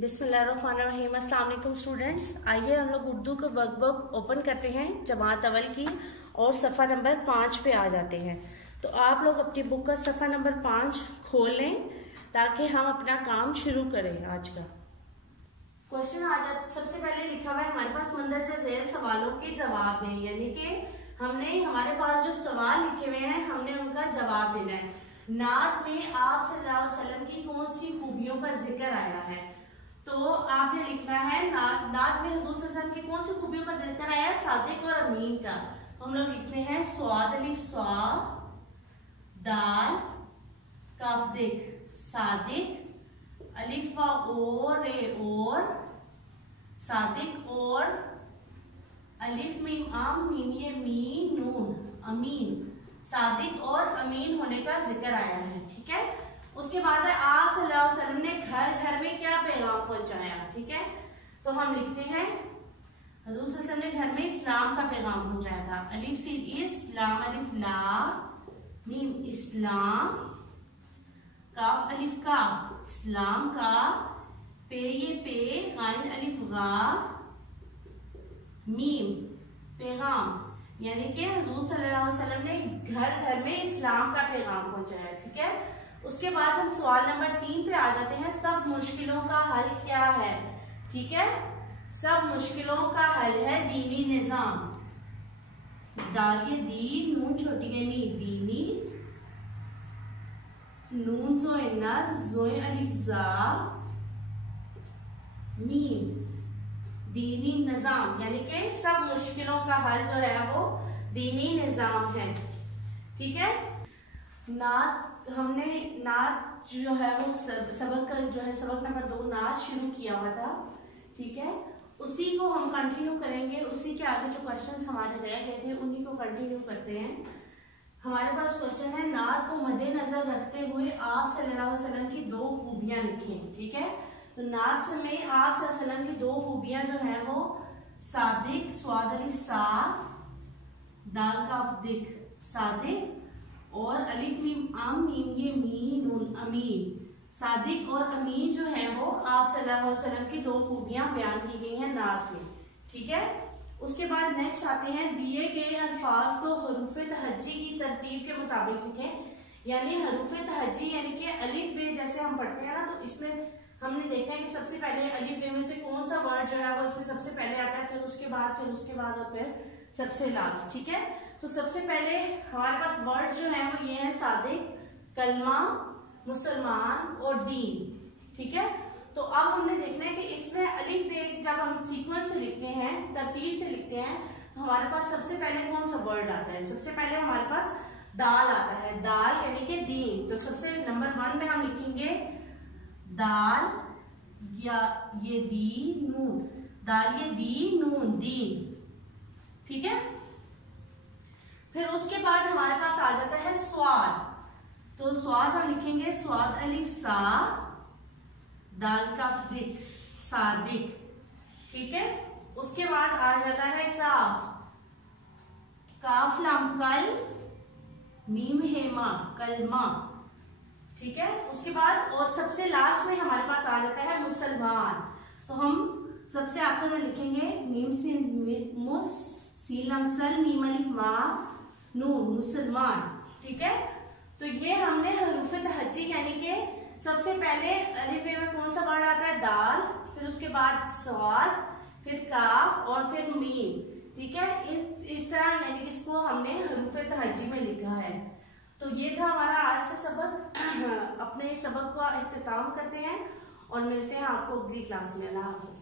बिस्मिल्लाहिर्रहमानिर्रहीम। अस्सलाम वालेकुम स्टूडेंट्स, आइए हम लोग उर्दू का वर्कबुक ओपन करते हैं जमात अव्वल की और सफ़ा नंबर 5 पे आ जाते हैं। तो आप लोग अपनी बुक का सफ़ा नंबर 5 खोल लें ताकि हम अपना काम शुरू करें। आज का क्वेश्चन सबसे पहले लिखा हुआ है हमारे पास मंदरजा ज़ेल सवालों के जवाब दें, यानी कि हमने हमारे पास जो सवाल लिखे हुए हैं हमने उनका जवाब देना है। नात में आप सल्लल्लाहु अलैहि वसल्लम की कौन सी खूबियों का जिक्र आया है? तो आपने लिखना है नात में हुजूर सल्लल्लाहु अलैहि वसल्लम की कौन सी खूबियों का जिक्र आया है? सादिक और अमीन का। तो हम लोग लिखते हैं स्वाद अलिफ स्वा दाल काफ दिक सादिक अलिफ वा और रे और सादिक और अलिफ मीम आम मीम ये मीन नून अमीन, सादिक और अमीन होने का जिक्र आया है। ठीक है, उसके बाद है आप सल्लल्लाहु अलैहि वसल्लम ने घर घर में क्या पैगाम पहुंचाया। ठीक है, तो हम लिखते हैं हुजूर सल्लल्लाहु अलैहि वसल्लम ने घर में इस्लाम का पैगाम पहुंचाया था। अलिफ सीध इस्लाम अलिफ ला मीम इस्लाम काफ अलिफ का इस्लाम का पे ये पे गाइन अलिफ गा मीम पैगाम, यानी कि हुजूर सल्लल्लाहु अलैहि वसल्लम ने घर घर में इस्लाम का पैगाम पहुंचाया। ठीक है, उसके बाद हम सवाल नंबर 3 पे आ जाते हैं। सब मुश्किलों का हल क्या है? ठीक है, सब मुश्किलों का हल है दीनी निजाम। डालिए दी नून छोटी नी दीनी नून जोए नज जोए अलिफ जा मीम दीनी निजाम, यानी कि सब मुश्किलों का हल जो है वो दीनी निजाम है। ठीक है, हमने नात जो है वो सबक नंबर 2 नात शुरू किया हुआ था। ठीक है, उसी को हम कंटिन्यू करेंगे। उसी के आगे जो क्वेश्चंस हमारे रह गए थे उन्हीं को कंटिन्यू करते हैं। हमारे पास क्वेश्चन है नात को मद्देनजर रखते हुए आप सल्लल्लाहु अलैहि वसल्लम की 2 खूबियां लिखें। ठीक है, तो नात में आप सल्लल्लाहु अलैहि वसल्लम की 2 खूबियां जो है वो सादिक स्वाद अलिफ सा दाल काफ दिक सादिक और अलिफ मीम आम मीम ये मीन नून अमीन, सादिक और अमीन जो है वो आप सल्लल्लाहु अलैहि वसल्लम की 2 खूबियां बयान की गई हैं नात में। ठीक है, उसके बाद नेक्स्ट आते हैं दिए गए अल्फाज को हरूफ तहज्जी की तरतीब के मुताबिक लिखें। यानी हरूफ तहज्जी यानी कि अलिफ बे जैसे हम पढ़ते हैं ना, तो इसमें हमने देखा है कि सबसे पहले अलिफ बे में से कौन सा वर्ड जो है वो इसमें सबसे पहले आता है, फिर उसके बाद और फिर सबसे लास्ट। ठीक है, तो सबसे पहले हमारे पास वर्ड जो है वो ये है सादिक कलमा मुसलमान और दीन। ठीक है, तो अब हमने देखना है कि इसमें अलिफ बे जब हम सीक्वेंस से लिखते हैं तरतीब से लिखते हैं तो हमारे पास सबसे पहले कौन सा वर्ड आता है? सबसे पहले हमारे पास दाल आता है, दाल यानी कि दीन। तो सबसे नंबर 1 में हम लिखेंगे दाल या ये दी नून दाल ये दी नून दीन। ठीक है, फिर उसके बाद हमारे पास आ जाता है स्वाद। तो स्वाद हम लिखेंगे स्वाद अलिफ सा दाल काफ दिक सादिक। ठीक है, उसके बाद आ जाता है काफ लाम कल मीम हेमा कलमा। ठीक है, उसके बाद और सबसे लास्ट में हमारे पास आ जाता है मुसलमान। तो हम सबसे आखिर में लिखेंगे मीम सिन मुस सीलमसल मीम अलिफ मा नून मुसलमान। ठीक है, तो ये हमने हरूफ तहज्जी यानी कि सबसे पहले अलिफ बे में कौन सा वर्ड आता है? दाल, फिर उसके बाद स्वाद, फिर काफ और फिर मीम। ठीक है, इस तरह यानी कि इसको हमने हरूफ तहज्जी में लिखा है। तो ये था हमारा आज का सबक। अपने सबक का इख्तिताम करते हैं और मिलते हैं आपको अगली क्लास में। अल्लाह हाफिज।